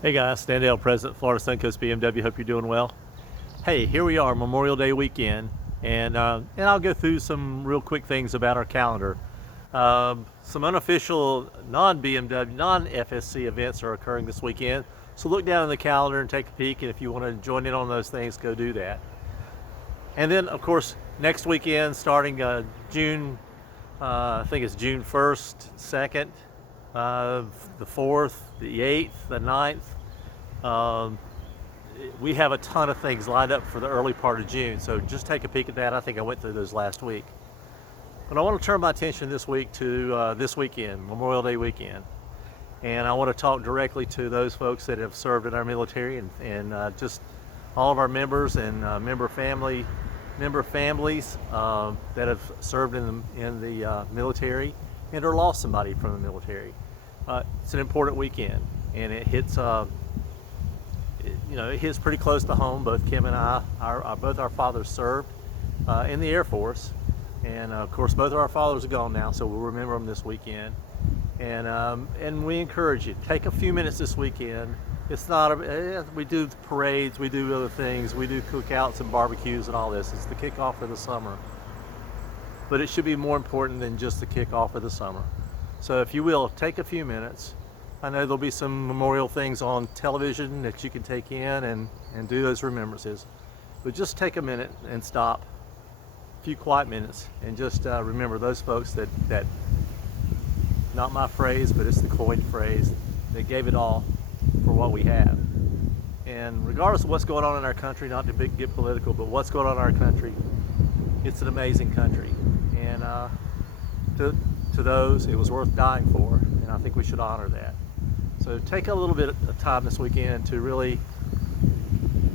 Hey guys, Stan Dale, President Florida SunCoast BMW. Hope you're doing well. Hey, here we are, Memorial Day weekend, and I'll go through some real quick things about our calendar. Some unofficial non-BMW, non-FSC events are occurring this weekend, so look down in the calendar and take a peek, and if you want to join in on those things, go do that. And then, of course, next weekend, starting June, I think it's June 1st, 2nd, the 4th, the 8th, the 9th. We have a ton of things lined up for the early part of June, so just take a peek at that. I think I went through those last week. But I want to turn my attention this week to this weekend, Memorial Day weekend. And I want to talk directly to those folks that have served in our military and just all of our members and member families that have served in the military and or lost somebody from the military. It's an important weekend, and it hits it hits pretty close to home. Both Kim and I, both our fathers served in the Air Force, and of course both of our fathers are gone now, so we'll remember them this weekend. And we encourage you, take a few minutes this weekend. It's not we do parades, we do other things, we do cookouts and barbecues and all this. It's the kickoff of the summer, but it should be more important than just the kickoff of the summer. So if you will, take a few minutes. I know there'll be some memorial things on television that you can take in and do those remembrances, but just take a minute and stop, a few quiet minutes, and just remember those folks that, not my phrase, but it's the coined phrase, that gave it all for what we have. And regardless of what's going on in our country, not to get political, but what's going on in our country, it's an amazing country. And to those, it was worth dying for, and I think we should honor that. So take a little bit of time this weekend to really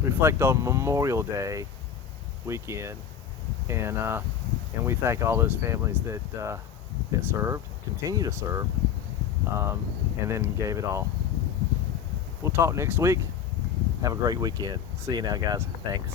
reflect on Memorial Day weekend, and we thank all those families that served, continue to serve, and then gave it all. We'll talk next week. Have a great weekend. See you now, guys. Thanks.